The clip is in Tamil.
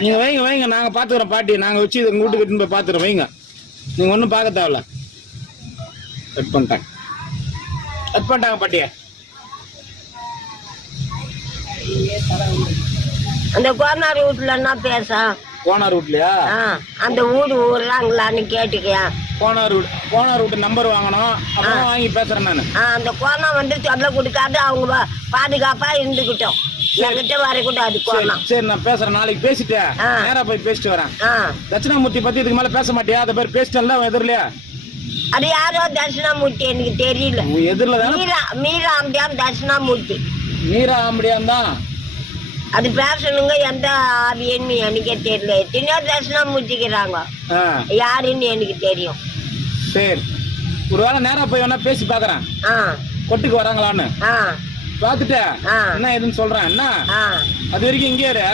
நீங்க வைங்க வைங்க, நாங்க பாத்துக்கிறோம் பாட்டி. நாங்க வச்சு உங்க வீட்டுக்கு எடுத்துன்னு போய் பாத்துக்கிறோம், வைங்க. நீங்க ஒன்றும் பார்க்க தேவையில்ல. கட் பண்ணிட்டாங்க, கட் பண்ணிட்டாங்க பாட்டிய. அந்த கோனார் வீட்டுல என்ன பேச? கோனார் வீட்லயா? அந்த வீடு ஊர்லாங்களான்னு கேட்டுக்கியா? கோனார் வீட்டு நம்பர் வாங்கணும், அப்புறம் வாங்கி பேசுறேன் நானு. அந்த கோனா வந்து சொல்ல கொடுக்காது, அவங்க பாதுகாப்பா இருந்துகிட்டோம், என்கிட்ட வரக்கூடாது கோனா. சரி நான் பேசுறேன், நாளைக்கு பேசிட்டு நேரா போய் பேசிட்டு வரேன். தட்சிணாமூர்த்தி பத்தி இதுக்கு மேல பேச மாட்டியா? அதை பேர் பேசிட்டல எதிரிலையா? அது யாரோ தட்சிணாமூர்த்தி எனக்கு தெரியல. எதிரில மீரா ஆம்பியாம் தட்சிணாமூர்த்தி. மீரா ஆம்பியாம் தான் அது பேசணுங்க. எந்த ஆவியன்னு எனக்கே தெரியல. எத்தனையோ தட்சிணாமூர்த்திக்கிறாங்க, யாருன்னு எனக்கு தெரியும். சரி, ஒருவேளை நேரா போய் வேணா பேசி பாக்குறேன், கொட்டுக்கு வராங்களான்னு பாத்துட்டு என்ன ஏதுன்னு சொல்றேன். என்ன அது வரைக்கும் இங்கே இரு.